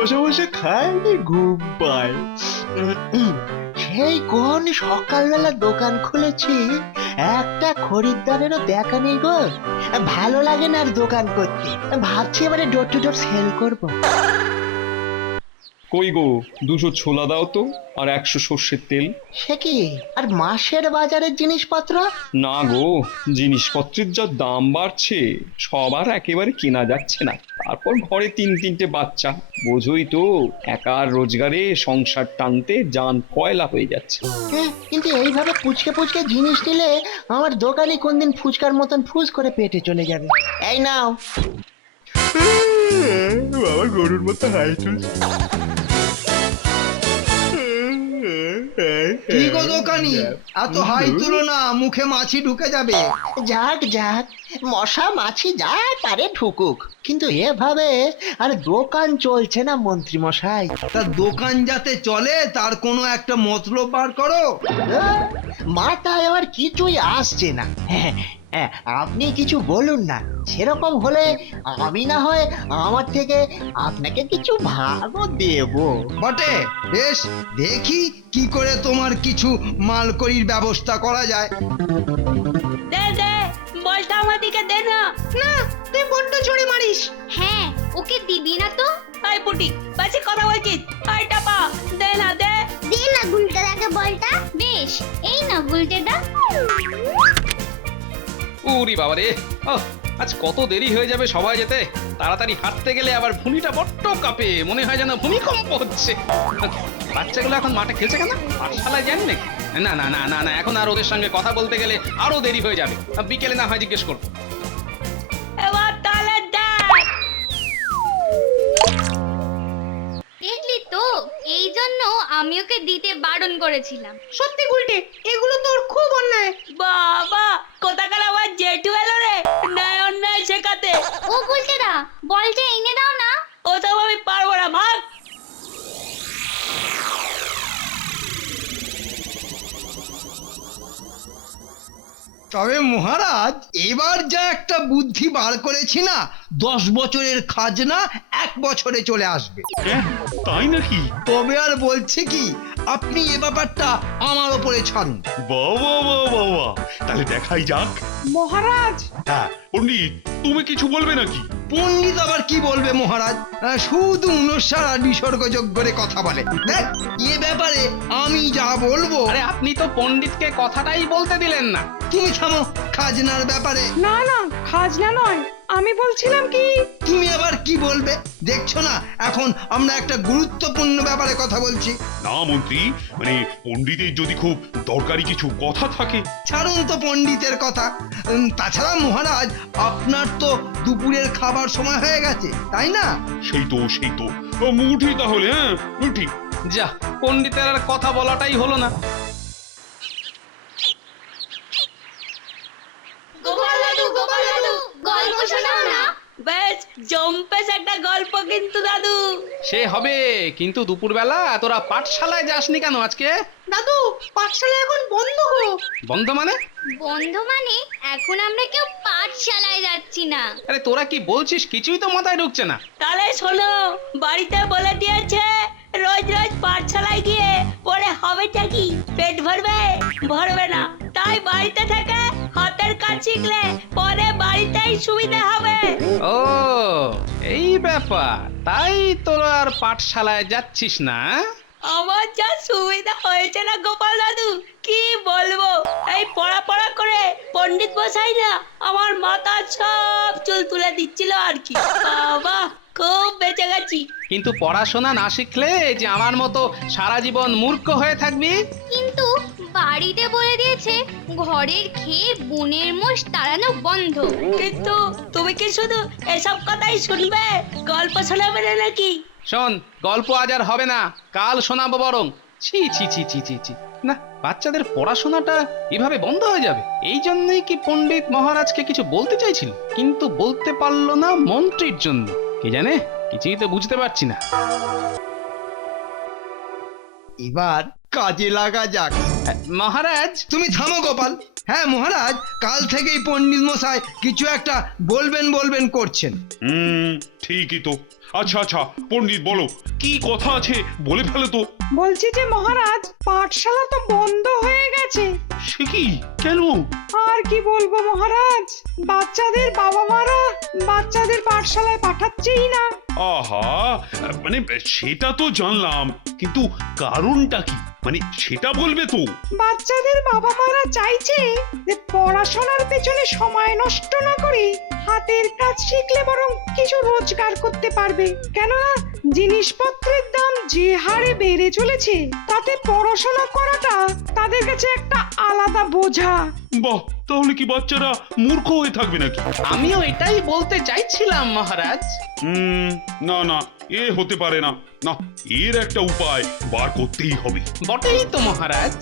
বসে বসে খাইনি ঘুম পায়। সেই কোন সকালবেলা দোকান খুলেছি, একটা খরিদ্দারেরও দেখা নেই গো। ভালো লাগে না আর দোকান করতে, ভাবছি এবারে ডোর টু ডোর সেল করবো। কই গো, 200 ছোলা দাও তো, আর 100 সর্ষের তেল। সে কি, আর মাসের বাজারের জিনিসপত্র? না গো, জিনিসপত্রের যা দাম বাড়ছে, সবার একেবারে কেনা যাচ্ছে না। তারপর ঘরে 3-3টে বাচ্চা, বোঝোই তো, একার রোজগারে সংসার টানতে জান কয়লা হয়ে যাচ্ছে। কিন্তু এইভাবে পুচকে পুচকে জিনিস নিলে আমার দোকানে কোনদিন ফুচকার মতন ফুস করে পেটে চলে যাবে। এই নাও। বাবা গরুর মতো হাই তুলছে। কি গো দোকানি, এত হাই তুলো না, মুখে মাছি ঢুকে যাবে। যাক যাক, মশা মাছি যা পারে ঢুকুক, কিন্তু এভাবে আর দোকান চলছে না মন্ত্রী মশাই। তা দোকান যাতে চলে তার কোনো একটা মতলব বার করো। মাথায় আমার কিছুই আসছে না। আপনি কিছু বলুন না, সেরকম হলে আমি না হয় আমার থেকে আপনাকে কিছু ভাগও দেব। বটে, বেশ, দেখি কি করে তোমার কিছু মালকড়ির ব্যবস্থা করা যায়। দে দে, বলটা আমার দিকে দে না। না, তুই বড্ড জোরে মারিস। হ্যাঁ, ওকে দিবি না তো? আই পুটি, বেশি কথা বলছিস। আই টাপা, দে না দে। দে না গুলটেদাকে বলটা। বেশ, এই না গুলটেদা। উরি বাবারে, আজ কত দেরি হয়ে যাবে সবাই যেতে। তাড়াতাড়ি হাঁটতে গেলে আবার ভুঁড়িটা বড্ড কাঁপে, মনে হয় যেন ভূমিকম্প হচ্ছে। বাচ্চাগুলো এখন মাঠে খেলছে কেন? পাঠশালায় যান নাকি? না না না না না, এখন আর ওদের সঙ্গে কথা বলতে গেলে আরো দেরি হয়ে যাবে। বিকেলে না হয় জিজ্ঞেস করবো। এবার তাহলে দেখ। দেখলি তো, এই জন্য আমি ওকে দিতে বারণ করেছিলাম। সত্যি গুলটে, এগুলো তোর খুব অন্যায়। বাবা, কোথাকার আবার জেঠু এলো রে, ন্যায় অন্যায় শেখাতে। ও গুলটেদা, বলটা এনে দাও না। ওসব আমি পারবো না, ভাগ। তবে মহারাজ, এবার যা একটা বুদ্ধি বার করেছি না, 10 বছরের খাজনা 1 বছরে চলে আসবে। তাই নাকি? তবে আর বলছে কি, আপনি এ ব্যাপারটা আমার ওপরে ছাড়ুন। বাবা বাবা বাবা, তাহলে দেখাই যাক। মহারাজ, হ্যাঁ পণ্ডিত, তুমি কিছু বলবে নাকি? পণ্ডিত আবার কি বলবে মহারাজ, শুধু উনসার আর নিসর্গযোগ করে কথা বলে। দেখ, এ ব্যাপারে আমি যা বলবো। আরে আপনি তো পণ্ডিতকে কথাটাই বলতে দিলেন না। তুমি থামো, খাজনার ব্যাপারে। না না, খাজনা নয়, আমি বলছিলাম কি। তুমি আবার কি বলবে? দেখছো না এখন আমরা একটা গুরুত্বপূর্ণ ব্যাপারে কথা বলছি। না মন্ত্রী, মানে পণ্ডিতের যদি খুব দরকারি কিছু কথা থাকে। ছাড়ুন তো পণ্ডিতের কথা। তাছাড়া মহারাজ, আপনার তো দুপুরের খাবার সময় হয়ে গেছে, তাই না? সেই তো সেই তো। উঠি তাহলে, হ্যাঁ উঠি। যা, পণ্ডিতের আর কথা বলাটাই হলো না। গোপাল দাদু, গোপাল দাদু, গল্প শোনাও না। বেশ জম্পেশ একটা গল্প কিন্তু দাদু। সে হবে, কিন্তু দুপুরবেলা তোরা পাঠশালায় যাসনি কেন আজকে? দাদু, পাঠশালা এখন বন্ধ গো। বন্ধ মানে? বন্ধ মানে এখন আমরা কেউ পাঠশালায় যাচ্ছি না। আরে তোরা কি বলছিস, কিছুই তো মাথায় ঢুকছে না। তাহলে শোনো, বাড়িতে বলে দিয়েছে রোজ রোজ পাঠশালায় গিয়ে পরে হবেটা কি, পেট ভরবে? ভরবে না। তাই বাড়িতে থেকে হাতের কাজ শিখলে পরে বাড়িতেই সুবিধা হবে। ও, এই ব্যাপার, তাই তোরা আর পাঠশালায় যাচ্ছিস না? আমার যা সুবিধা হয়েছে না গোপাল দাদু, কি বলবো। এই পড়া করে পণ্ডিত মশাই না আমার মাথা সব চুল তুলে দিচ্ছিল আর কি। বাবা, খুব বেঁচে গেছি। কিন্তু পড়াশোনা না শিখলে যে আমার মতো সারা জীবন মূর্খ হয়ে থাকবি। কিন্তু বাড়িতে বলে দিয়েছে ঘরের খেয়ে বনের মোষ তাড়ানো বন্ধ। কিন্তু তুমি কি শুধু এসব কথাই শুনবে, গল্প শোনাবে না নাকি? শোন, গল্প আজ আর হবে না, কাল শোনাবো বরং। ছি ছি ছি ছি ছি ছি, না, বাচ্চাদের পড়াশোনাটা এভাবে বন্ধ হয়ে যাবে? এই জন্যই কি পণ্ডিত মহারাজকে কিছু বলতে চাইছিল, কিন্তু বলতে পারলো না মন্ত্রীর জন্য? কে জানে, কিছুই তো বুঝতে পারছি না। এবার কাজে লাগা যাক। মহারাজ তুমি থামো গোপাল। হ্যাঁ মহারাজ, কাল থেকেই পণ্ডিত মশাই কিছু একটা বলবেন বলবেন করছেন। ঠিকই তো। আচ্ছা আচ্ছা পণ্ডিত বলো, কি কথা আছে বলে ফেলো তো। বলছি যে মহারাজ, পাঠশালা তো বন্ধ হয়ে গেছে। সে কি, কেন? আর কি বলবো মহারাজ, বাচ্চাদের বাবা মারা বাচ্চাদের পাঠশালায় পাঠাচ্ছেই না। আহা, মানে সেটা তো জানলাম, কিন্তু কারণটা কি, মানে সেটা বলবে তো। বাচ্চাদের বাবা মারা চাইছে যে পড়াশোনার পেছনে সময় নষ্ট না করে হাতের কাজ শিখলে বরং কিছু রোজগার করতে পারবে। কেননা জিনিসপত্রের দাম যে হারে বেড়ে চলেছে, তাতে পড়াশোনা করাটা তাদের কাছে একটা আলাদা বোঝা। বাহ, তাহলে কি বাচ্চারা মূর্খ হয়ে থাকবে নাকি? আমিও এটাই বলতে চাইছিলাম মহারাজ। না না, এ হতে পারে না। না, এর একটা উপায় বার করতেই হবে। বটেই তো মহারাজ।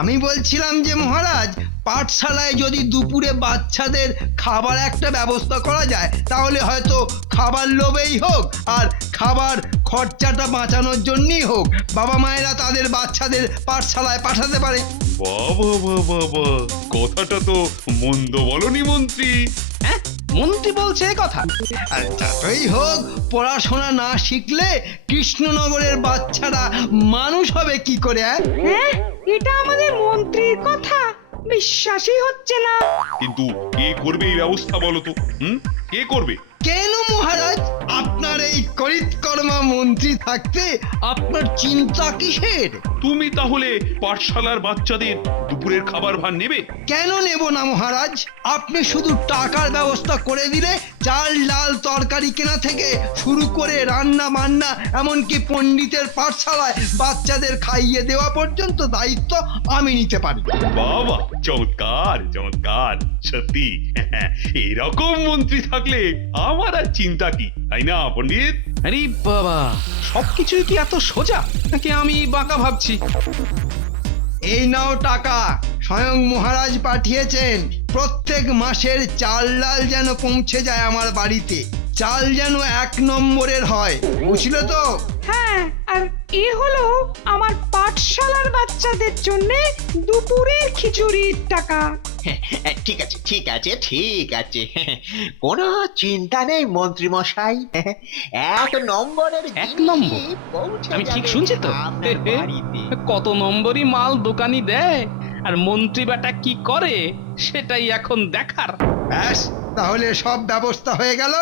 আমি বলছিলাম যে মহারাজ, পাঠশালায় যদি দুপুরে বাচ্চাদের খাবার একটা ব্যবস্থা করা যায়, তাহলে হয়তো খাবার লোভেই হোক আর খাবার খরচাটা বাঁচানোর জন্যই হোক, বাবা মায়েরা তাদের বাচ্চাদের পাঠশালায় পাঠাতে পারে। বাবা বাবা বাবা, কথাটা তো মন্দ বলনি মন্ত্রী। হ্যাঁ, মন্ত্রী বলছে এ কথা। আর যতই হোক, পড়াশোনা না শিখলে কৃষ্ণনগরের বাচ্চারা মানুষ হবে কি করে? হ্যাঁ, এটা আমাদের মন্ত্রীর কথা, বিশ্বাসই হচ্ছে না। কিন্তু কে করবে এই ব্যবস্থা বলো তো? কে করবে? কেন মহারাজ, আপনার এই করিতকর্মা মন্ত্রী থাকতে আপনার চিন্তা কিসের? তুমি তাহলে পাঠশালার বাচ্চাদের দুপুরের খাবার ভার নেবে? কেন নেব না মহারাজ? আপনি শুধু টাকার ব্যবস্থা করে দিলে চাল ডাল তরকারি কেনা থেকে শুরু করে রান্না বান্না, এমনকি পণ্ডিতের পাঠশালায় বাচ্চাদের খাইয়ে দেওয়া পর্যন্ত দায়িত্ব আমি নিতে পারি। বাবা, চমৎকার চমৎকার, সত্যি এরকম মন্ত্রী থাকলে আমার আর চিন্তা কি, তাই না পণ্ডিত? আরে বাবা, সবকিছুই কি এত সোজা নাকি আমি বাঁকা ভাবছি? এই নাও টাকা, স্বয়ং মহারাজ পাঠিয়েছেন। প্রত্যেক মাসের চাল ডাল যেন পৌঁছে যায় আমার বাড়িতে, চাল যেন 1 নম্বরের হয়, বুঝলো তো? হ্যাঁ, আর এ হলো আমার পাঠশালার বাচ্চাদের জন্য দুপুরের খিচুড়ির টাকা। ঠিক আছে ঠিক আছে ঠিক আছে, কোনো চিন্তা নেই মন্ত্রী মশাই। 1 নম্বরের 1 নম্বর? জিনিস পৌঁছে আমি ঠিক যাবে শুনছি তো? আপনার বাড়িতে। কত নম্বরই মাল দোকানি দেয় আর মন্ত্রী বেটা কি করে সেটাই এখন দেখার। ব্যাস, তাহলে সব ব্যবস্থা হয়ে গেল।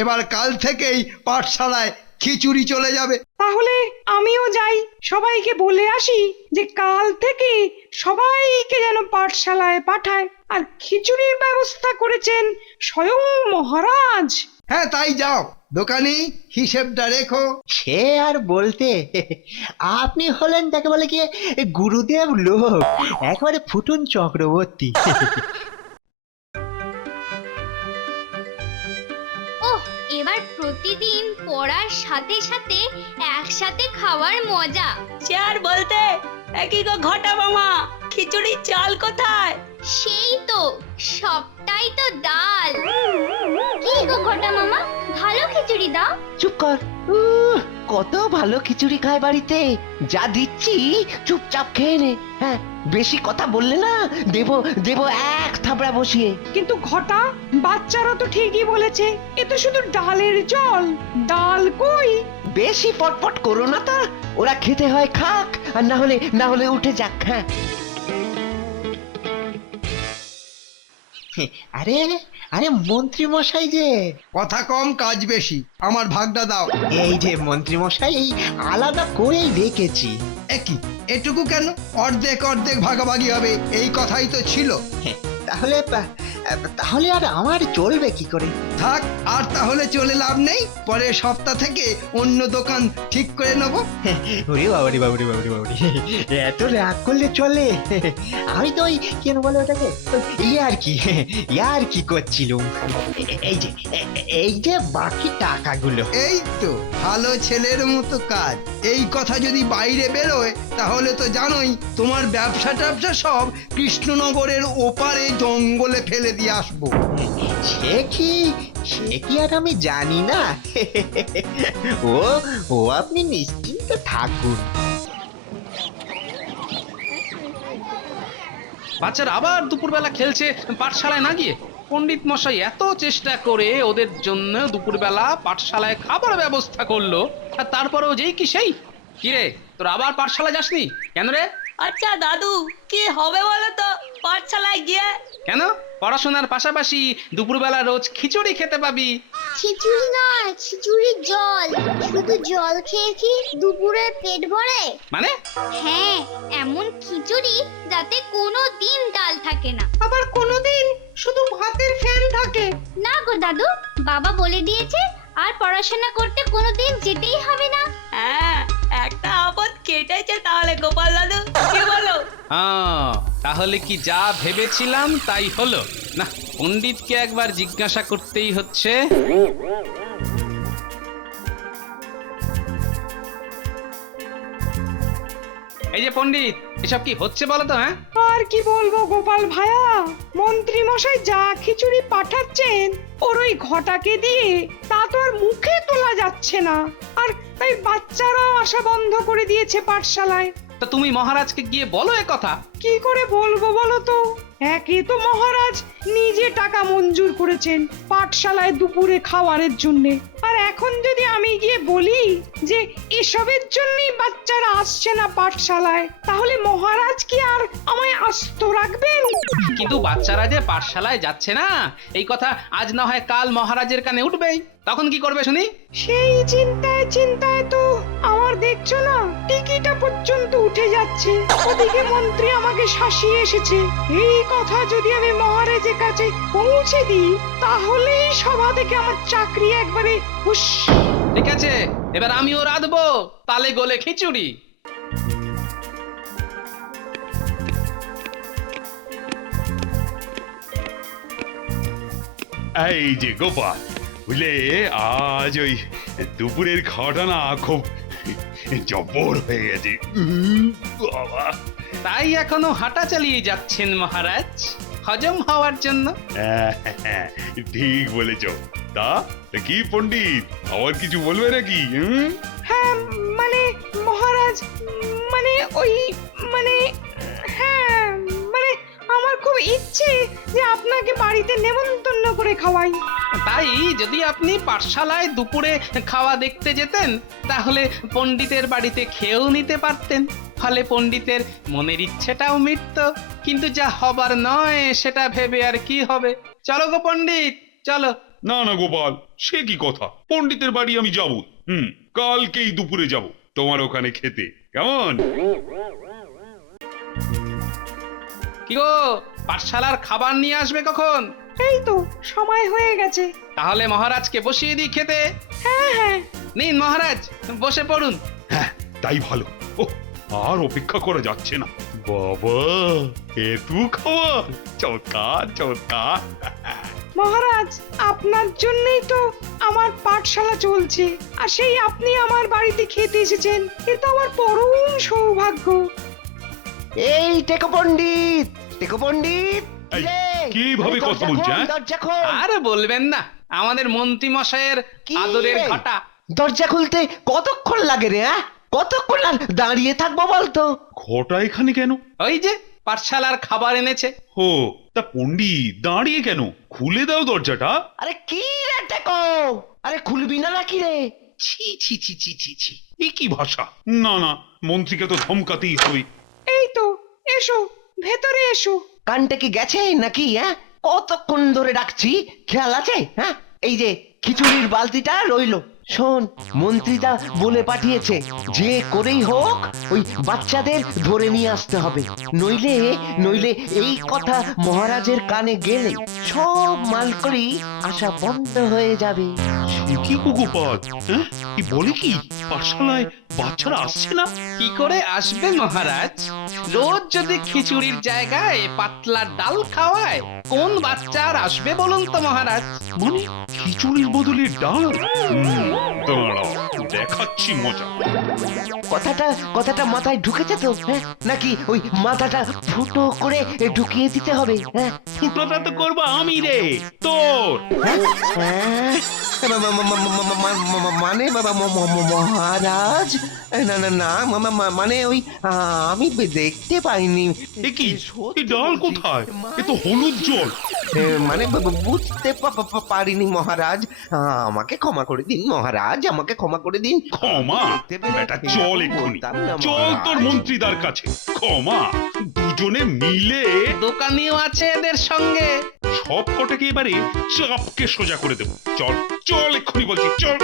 এবার কাল থেকেই পাঠশালায় খিচুড়ি চলে যাবে। তাহলে আমিও যাই, সবাইকে বলে আসি যে কাল থেকে সবাইকে যেন পাঠশালায় পাঠায়। আর খিচুড়ির ব্যবস্থা করেছেন স্বয়ং মহারাজ। হ্যাঁ তাই যাও, দোকানি হিসেবটা রেখো। সে আর বলতে, আপনি হলেন যাকে বলে কি গুরুদেব লোক, একবারে ফুটুন চক্রবর্তী। ওহ, এবার প্রতিদিন পড়ার সাথে সাথে একসাথে খাওয়ার মজা। সে আর বলতে, একই গো ঘটা মামা, খিচুড়ি চাল কোথায়? সেই তো, সবটাই তো ডাল। কি গো ঘটা মামা, ভালো খিচুড়ি দাও। চুপ কর। কত ভালো খিচুড়ি খায় বাড়িতে, যা দিচ্ছি চুপচাপ খেয়ে নে। হ্যাঁ, বেশি কথা বললে না দেবো দেবো 1 থাবড়া বসিয়ে। কিন্তু ঘটা, বাচ্চারা তো ঠিকই বলেছে, এ তো শুধু ডালের জল। ডাল কই? বেশি পটপট করো না তা, ওরা খেতে হয় খাক, আর না হলে উঠে যাক। হ্যাঁ, আরে আরে মন্ত্রী মশাই যে। কথা কম কাজ বেশি, আমার ভাগটা দাও। এই যে মন্ত্রী মশাই, এই আলাদা করেই রেখেছি। একই, এটুকু কেন? অর্ধেক অর্ধেক ভাগাভাগি হবে, এই কথাই তো ছিল। তাহলে তাহলে আর আমার চলবে কি করে? থাক, আর তাহলে চলে লাভ নেই, পরের সপ্তাহ থেকে অন্য দোকান ঠিক করে নেব। ওরে বাবারি বাবারি বাবারি বাবারি, এত রাগ করলে চলে? আমি তো ওই কেন বলে ওটাকে, ইয়ার কি করছিলুম। এই যে বাকি টাকাগুলো। এই তো ভালো ছেলের মতো কাজ। এই কথা যদি বাইরে বেরোয় তাহলে তো জানোই, তোমার ব্যবসা ট্যাবসা সব কৃষ্ণনগরের ওপারে জঙ্গলে ফেলে দিয়ে আসবো। সে কি আর আমি জানি না। ও আপনি নিশ্চিন্ত থাকুন। বাচ্চারা আবার দুপুরবেলা খেলছে পাঠশালায় না গিয়ে। পণ্ডিত মশাই এত চেষ্টা করে ওদের জন্য দুপুরবেলা পাঠশালায় খাবার ব্যবস্থা করলো, আর তারপরেও যেই কি সেই। কিরে, তোর আবার পাঠশালা যাসনি কেন রে? আচ্ছা দাদু, কি হবে বলো তো পাঠশালায় গিয়ে? কেন? পড়াশোনার পাশাপাশি দুপুরবেলা রোজ খিচুড়ি খেতে পাবি। খিচুড়ি নয়, খিচুড়ির জল। শুধু জল খেয়ে কি দুপুরে পেট ভরে? মানে? হ্যাঁ, এমন খিচুড়ি যাতে কোনো দিন ডাল থাকে না। আবার কোনোদিন শুধু ভাতের ফ্যান থাকে। না গো দাদু, বাবা বলে দিয়েছে আর পড়াশোনা করতে কোনোদিন যেতেই হবে না। হ্যাঁ, একটা আপদ কেটেছে তাহলে গোপাল দাদু, কি বলো? তাহলে কি যা ভেবেছিলাম তাই হলো? না, পণ্ডিতকে একবার জিজ্ঞাসা করতেই হচ্ছে। এই যে পণ্ডিত, এসব কি হচ্ছে বলো তো? হ্যাঁ, আর কি বলবো গোপাল ভায়া, মন্ত্রী মশাই যা খিচুড়ি পাঠাচ্ছেন ওর ওই ঘটাকে দিয়ে তা তো আর মুখে তোলা যাচ্ছে না। আর তাই বাচ্চারাও আসা বন্ধ করে দিয়েছে পাঠশালায়। তা তুমি মহারাজকে গিয়ে বলো এ কথা। কি করে বলবো বলো তো? একে তো মহারাজ নিজে টাকা মঞ্জুর করেছেন পাঠশালায় দুপুরে খাওয়ারের জন্য, আর এখন যদি আমি গিয়ে বলি যে এসবের জন্যই বাচ্চারা আসছে না পাঠশালায়, তাহলে মহারাজ কি আর আমায় আস্ত রাখবেন? কিন্তু বাচ্চারা যে পাঠশালায় যাচ্ছে না এই কথা আজ না হয় কাল মহারাজের কানে উঠবেই, তখন কি করবে শুনি? সেই চিন্তায় চিন্তায় তো আমার দেখছো না টিকিটা পর্যন্ত উঠে যাচ্ছে। ওদিকে মন্ত্রী আমাকে শাসিয়ে এসেছে। এই কথা যদি আমি মহারাজের কাছে পৌঁছে দিই তাহলেই সভা থেকে আমার চাকরি একবারে হুশ। ঠিক আছে, এবার আমিও রাঁধবো তালে গোলে খিচুড়ি। এই যে গোপাল, বুঝলে আজ ওই দুপুরের খাওয়াটা না খুব জব্বর হয়ে গেছে। বাবা, তাই এখনো হাঁটা চালিয়ে যাচ্ছেন মহারাজ হজম হওয়ার জন্য? ঠিক বলেছ। তা কি পণ্ডিত, আবার কিছু বলবে নাকি? হ্যাঁ মানে মহারাজ, মানে ওই মানে হ্যাঁ মানে আমার খুব ইচ্ছে যে আপনাকে বাড়িতে নেমন্তন্ন করে খাওয়াই। তাই যদি আপনি পাঠশালায় দুপুরে খাওয়া দেখতে যেতেন তাহলে পণ্ডিতের বাড়িতে খেয়েও নিতে পারতেন, ফলে পণ্ডিতের মনের ইচ্ছেটাও মিটত। কিন্তু যা হবার নয় সেটা ভেবে আর কি হবে? চলো গো পণ্ডিত, চলো। না না গোপাল, সে কি কথা? পণ্ডিতের বাড়ি আমি যাব। কালকেই দুপুরে যাব তোমার ওখানে খেতে, কেমন? কি গো, পাঠশালার খাবার নিয়ে আসবে কখন? এই তো সময় হয়ে গেছে। তাহলে মহারাজকে বসিয়ে দিই খেতে। হ্যাঁ হ্যাঁ, নিন মহারাজ, বসে পড়ুন। হ্যাঁ, তাই ভালো। ও, আর অপেক্ষা করা যাচ্ছে না। বাবা, এত খাবার! চমৎকার চমৎকার। মহারাজ আপনার জন্যই তো আমার পাঠশালা চলছে, আর সেই আপনি আমার বাড়িতে খেতে এসেছেন, এ তো আমার পরম সৌভাগ্য। এই টেকো পণ্ডিত, টেকো পণ্ডিত, এই, রে, কিভাবে আরে কথা দরজা বলছে, খোল, হ্যাঁ? দরজা খোল। আর বলবেন না, আমাদের মন্ত্রী মশাইয়ের কি আদরের রে? ঘটা। দরজা খুলতে কতক্ষণ লাগে রে? কতক্ষণ আর দাঁড়িয়ে থাকবো বলতো? ঘটা এখানে কেন? ওই যে পাঠশালার খাবার এনেছে। ও, তা পণ্ডিত দাঁড়িয়ে কেন? খুলে দাও দরজাটা। আরে কি রে টেকো, আরে খুলবি না নাকি রে? ছি ছি ছি ছি ছি ছি, এ কি ভাষা? না না, মন্ত্রীকে তো ধমকাতেই হবে। এই তো, এসো ভেতরে এসো। কানটা কি গেছে নাকি? হ্যাঁ, কতক্ষণ ধরে ডাকছি, খেয়াল আছে? হ্যাঁ, এই যে খিচুড়ির বালতিটা রইলো। শোন, মন্ত্রীটা বলে পাঠিয়েছে যে করেই হোক ওই বাচ্চাদের ধরে নিয়ে আসতে হবে, নইলে নইলে এই কথা মহারাজের কানে গেলে সব মালকড়ি আসা বন্ধ হয়ে যাবে। কি গো গোপাল, হ্যাঁ কি বলে? কি পাঠশালায় বাচ্চারা আসছে না? কি করে আসবে মহারাজ? রোজ যদি খিচুড়ির জায়গায় পাতলা ডাল খাওয়ায় কোন বাচ্চা আর আসবে বলুন তো মহারাজ? মানে খিচুড়ির বদলে ডাল? দাঁড়াও, দেখাচ্ছি মজা। কথাটা মাথায় ঢুকেছে তো, হ্যাঁ? নাকি ওই মাথাটা ফুটো করে ঢুকিয়ে দিতে হবে, হ্যাঁ? ফুটোটা তো করবো আমি রে, তোর। হ্যাঁ? মানে মহারাজ, না না না, মানে ওই আমি দেখতে পাইনি। এ কি, এই ডাল কোথায়? এ তো হলুদ জল। মানে বুঝতে পারিনি মহারাজ, আমাকে ক্ষমা করে দিন মহারাজ, আমাকে ক্ষমা করে দিন। ক্ষমা? দেখতে পেলে বেটা চল এক্ষুনি, বলতাম না, চল তোর মহারাজ। মন্ত্রীদার কাছে। ক্ষমা? দুজনে মিলে দোকানিও আছে এদের সঙ্গে। সব কটাকে এবারে চাপকে সোজা করে দেবো। চল চল এক্ষুনি বলছি, চল।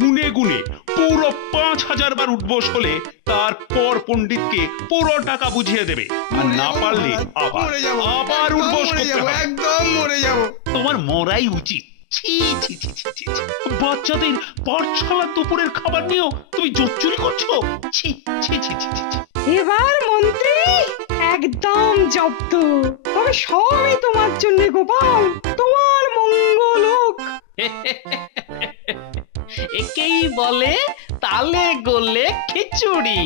গুনে গুনে পুরো 5,000 বার উঠবোস হলে তারপর পণ্ডিতকে পুরো টাকা বুঝিয়ে দেবে, আর না পারলে আবার মরে যাবো, আবার একদম উঠবোস মরে করতে যাবো, হবে। একদম মরে যাবো। তোমার মরাই উচিত। ছি ছি ছি ছি ছি ছি। বাচ্চাদের পাঠশালা দুপুরের খাবার নিয়েও তুমি জোচ্চুরি করছো? ছি ছি ছি ছি ছি ছি। এবার মন্ত্রী একদম জব্দ। তবে সবই তোমার জন্য গোপাল, তোমার মঙ্গল হোক। একেই বলে তালে গোলে খিচুড়ি।